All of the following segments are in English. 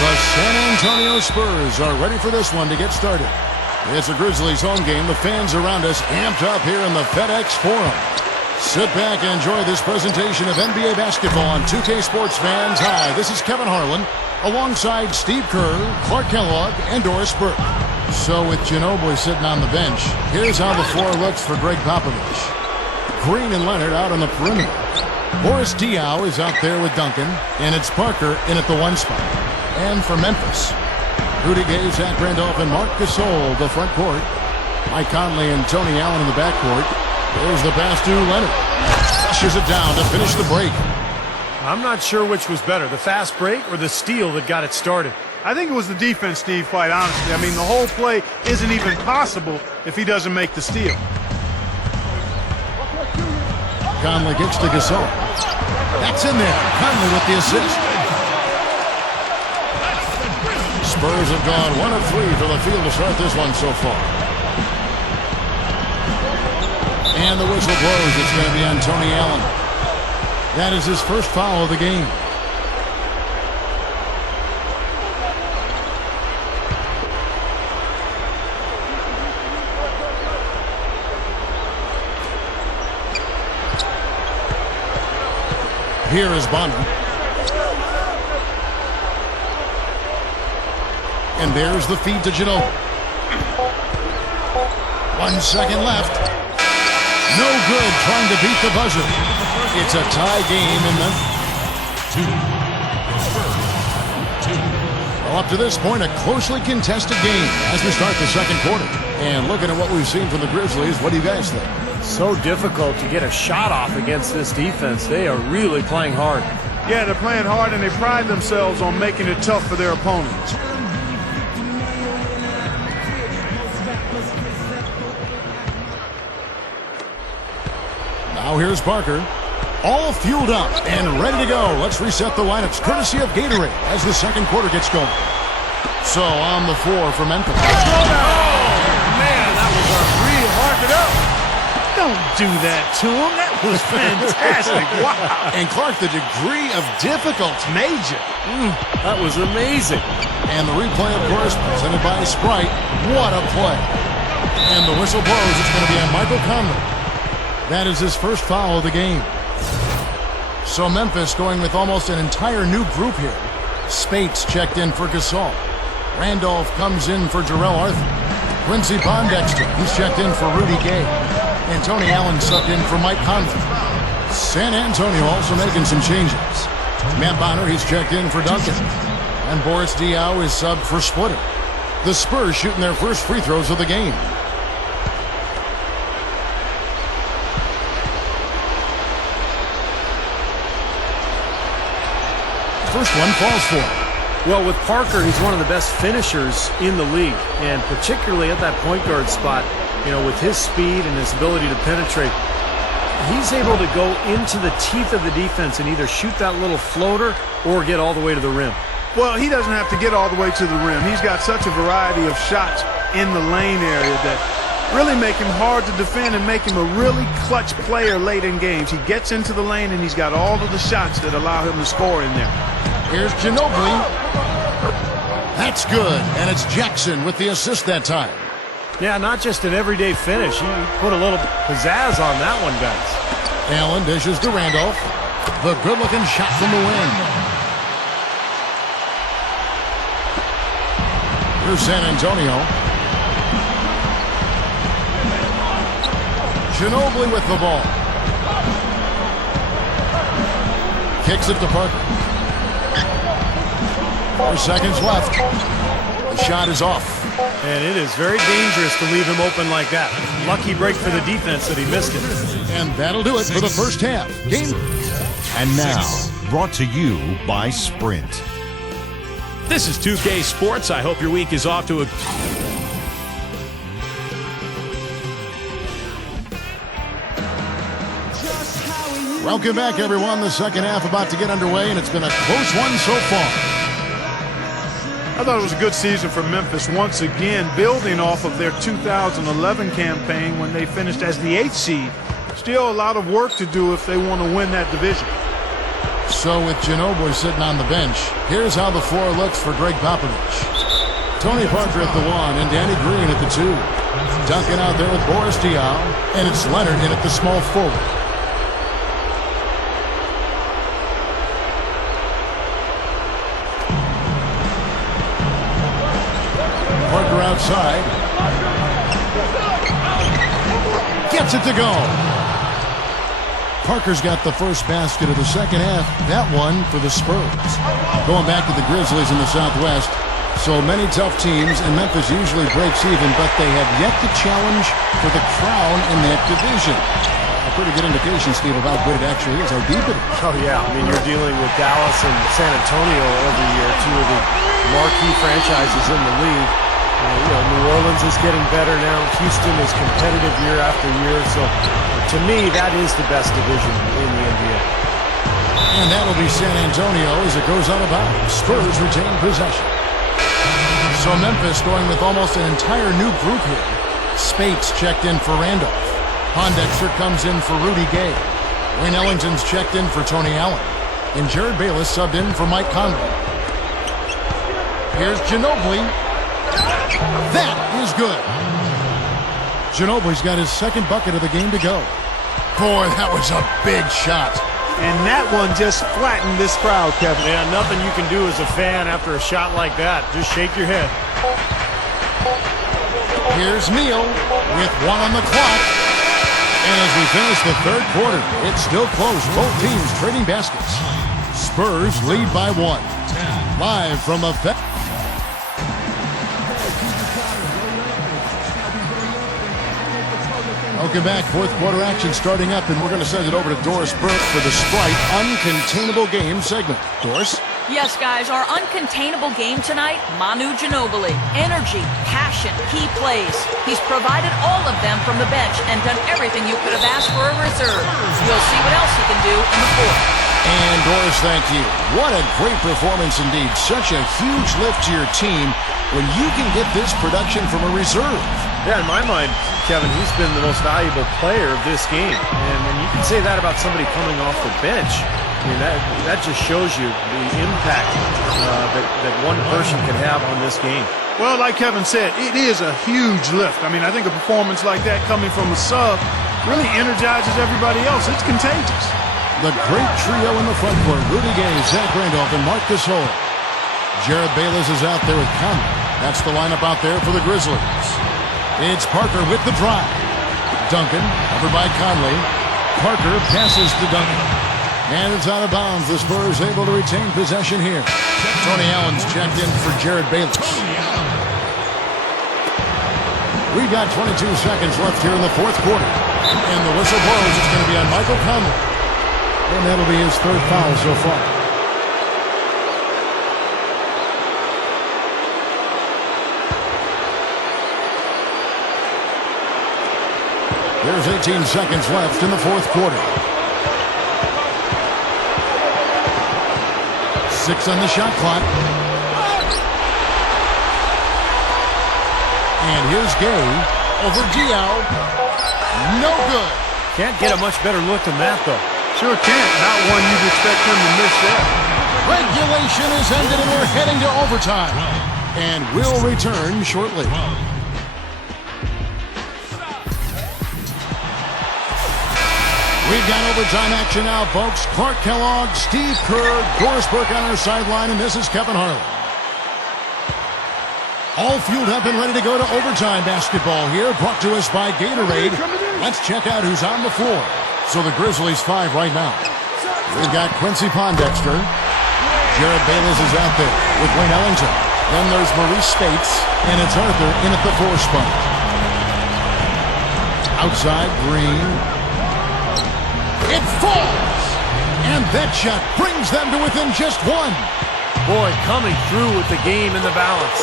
The San Antonio Spurs are ready for this one to get started. It's a Grizzlies home game. The fans around us amped up here in the FedEx Forum. Sit back and enjoy this presentation of NBA basketball on 2K Sports fans. Hi, this is Kevin Harlan alongside Steve Kerr, Clark Kellogg, and Doris Burke. So with Ginobili sitting on the bench, here's how the floor looks for Greg Popovich. Green and Leonard out on the perimeter. Boris Diaw is out there with Duncan, and it's Parker in at the 1 spot. And for Memphis, Rudy Gay, Zach Randolph, and Marc Gasol, the front court. Mike Conley and Tony Allen in the backcourt. There's the pass to Leonard. Flushes it down to finish the break. I'm not sure which was better, the fast break or the steal that got it started. I think it was the defense, Steve, quite honestly. I mean, the whole play isn't even possible if he doesn't make the steal. Conley gets to Gasol. That's in there. Conley with the assist. Spurs have gone 1 of 3 for the field to start this one so far. And the whistle blows. It's going to be on Tony Allen. That is his first foul of the game. Here is Bonner. And there's the feed to Ginobili. 1 second left. No good trying to beat the buzzer. It's a tie game in Memphis. Well, up to this point, a closely contested game as we start the second quarter. And looking at what we've seen from the Grizzlies, what do you guys think? So difficult to get a shot off against this defense. They are really playing hard. Yeah, they're playing hard, and they pride themselves on making it tough for their opponents. Now here's Parker. All fueled up and ready to go. Let's reset the lineups courtesy of Gatorade as the second quarter gets going. So on the floor for Memphis. Oh, man, that was a real hark it up. Don't do that to him. That was fantastic. Wow. And Clark, the degree of difficulty. Major. That was amazing. And the replay, of course, presented by Sprite. What a play. And the whistle blows. It's going to be on Michael Conley. That is his first foul of the game. So Memphis going with almost an entire new group here. Spates checked in for Gasol. Randolph comes in for Jarrell Arthur. Quincy Pondexter, he's checked in for Rudy Gay. And Tony Allen subbed in for Mike Conley. San Antonio also making some changes. Matt Bonner, he's checked in for Duncan. And Boris Diaw is subbed for Splitter. The Spurs shooting their first free throws of the game. First one falls for him. Well, with Parker, he's one of the best finishers in the league, and particularly at that point guard spot, you know, with his speed and his ability to penetrate, he's able to go into the teeth of the defense and either shoot that little floater or get all the way to the rim. Well, he doesn't have to get all the way to the rim. He's got such a variety of shots in the lane area that really make him hard to defend and make him a really clutch player late in games. He gets into the lane and he's got all of the shots that allow him to score in there. Here's Ginobili. That's good. And it's Jackson with the assist that time. Yeah, not just an everyday finish. He put a little pizzazz on that one, guys. Allen dishes to Randolph. The good-looking shot from the wing. Here's San Antonio. Ginobili with the ball. Kicks it to Parker. 4 seconds left. The shot is off. And it is very dangerous to leave him open like that. Lucky break for the defense that he missed it. And that'll do it for the first half. Game. And now, brought to you by Sprint. This is 2K Sports. I hope your week is off to a... Welcome back, everyone. The second half about to get underway, and it's been a close one so far. I thought it was a good season for Memphis once again, building off of their 2011 campaign when they finished as the 8th seed. Still a lot of work to do if they want to win that division. So with Ginobili sitting on the bench, here's how the floor looks for Greg Popovich. Tony Parker at the 1 and Danny Green at the 2. Duncan out there with Boris Diaw, and it's Leonard in at the small forward. Parker outside. Gets it to go. Parker's got the first basket of the second half. That one for the Spurs. Going back to the Grizzlies in the Southwest. So many tough teams, and Memphis usually breaks even, but they have yet to challenge for the crown in that division. A pretty good indication, Steve, of how good it actually is, how deep it is. Oh, yeah. I mean, you're dealing with Dallas and San Antonio every year, two of the marquee franchises in the league. New Orleans is getting better now. Houston is competitive year after year. So, to me, that is the best division in the NBA. And that'll be San Antonio as it goes out of bounds. Spurs retain possession. So Memphis going with almost an entire new group here. Spates checked in for Randolph. Pondexter comes in for Rudy Gay. Wayne Ellington's checked in for Tony Allen. And Jared Bayless subbed in for Mike Conley. Here's Ginobili. That is good. Ginobili's got his second bucket of the game to go. Boy, that was a big shot. And that one just flattened this crowd, Kevin. Yeah, nothing you can do as a fan after a shot like that. Just shake your head. Here's Neal with 1 on the clock. And as we finish the third quarter, it's still close. Both teams trading baskets. Spurs lead by 1. Live from a... Welcome back. Fourth quarter action starting up, and we're going to send it over to Doris Burke for the Sprite Uncontainable Game segment. Doris? Yes, guys, our uncontainable game tonight, Manu Ginobili. Energy, passion, key plays. He's provided all of them from the bench and done everything you could have asked for a reserve. We'll see what else he can do in the fourth. And Doris, thank you. What a great performance indeed. Such a huge lift to your team when you can get this production from a reserve. Yeah, in my mind, Kevin, he's been the most valuable player of this game. And you can say that about somebody coming off the bench. I mean, that just shows you the impact that one person can have on this game. Well, like Kevin said, it is a huge lift. I mean, I think a performance like that coming from a sub really energizes everybody else. It's contagious. The great trio in the front court, Rudy Gay, Zach Randolph, and Marc Gasol. Jared Bayless is out there with Conley. That's the lineup out there for the Grizzlies. It's Parker with the drive. Duncan, covered by Conley. Parker passes to Duncan. And it's out of bounds. The Spurs able to retain possession here. Tony Allen's checked in for Jared Bayless. We've got 22 seconds left here in the fourth quarter. And the whistle blows. It's going to be on Michael Conley. And that'll be his third foul so far. There's 18 seconds left in the fourth quarter. 6 on the shot clock. And here's Gay over Diaw. No good. Can't get a much better look than that, though. Sure can't. Not one you'd expect him to miss there. Regulation is ended and we're heading to overtime. And we'll return shortly. We've got overtime action now, folks. Clark Kellogg, Steve Kerr, Doris Burke on our sideline, and this is Kevin Harlan. All fueled up and ready to go to overtime basketball here, brought to us by Gatorade. Let's check out who's on the floor. So the Grizzlies 5 right now. We've got Quincy Pondexter. Jared Bayless is out there with Wayne Ellington. Then there's Maurice Spates, and it's Arthur in at the 4 spot. Outside, Green. It falls! And that shot brings them to within just 1. Boy, coming through with the game in the balance.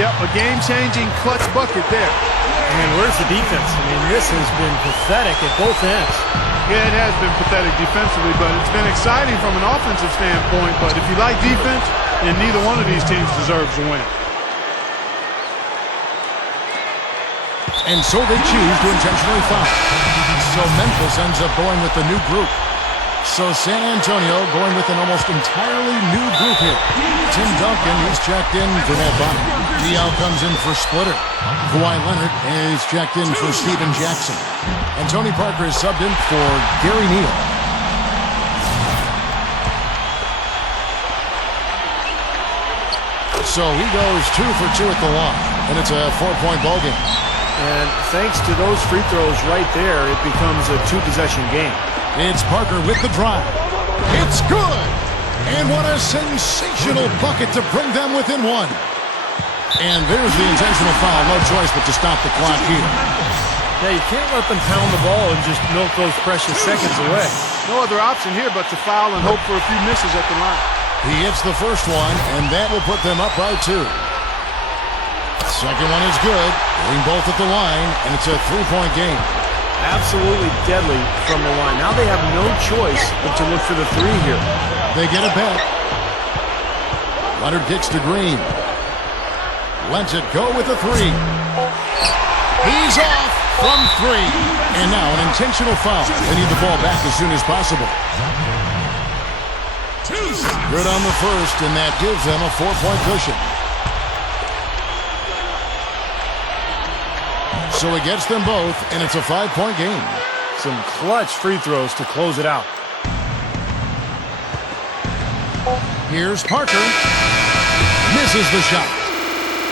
Yep, a game-changing clutch bucket there. And where's the defense? I mean, this has been pathetic at both ends. Yeah, it has been pathetic defensively, but it's been exciting from an offensive standpoint. But if you like defense, then neither one of these teams deserves to win. And so they choose to intentionally foul. So Memphis ends up going with the new group. So San Antonio going with an almost entirely new group here. Tim Duncan, he's checked in for Matt Bonner. Diaw comes in for Splitter. Kawhi Leonard is checked in for Steven Jackson. And Tony Parker is subbed in for Gary Neal. So he goes 2 for 2 at the line, and it's a 4-point ball game. And thanks to those free throws right there, it becomes a 2-possession game. It's Parker with the drive. It's good! And what a sensational bucket to bring them within 1. And there's the intentional foul. No choice but to stop the clock here. Yeah, you can't let them pound the ball and just milk those precious seconds away. No other option here but to foul and hope for a few misses at the line. He hits the first one, and that will put them up by 2. Second one is good. Getting both at the line, and it's a 3-point game. Absolutely deadly from the line. Now they have no choice but to look for the 3 here. They get it back. Leonard kicks to Green. Lets it go with a 3. He's off from 3. And now an intentional foul. They need the ball back as soon as possible. Good on the first, and that gives them a 4-point cushion. So he gets them both, and it's a 5-point game. Some clutch free throws to close it out. Here's Parker. Misses the shot.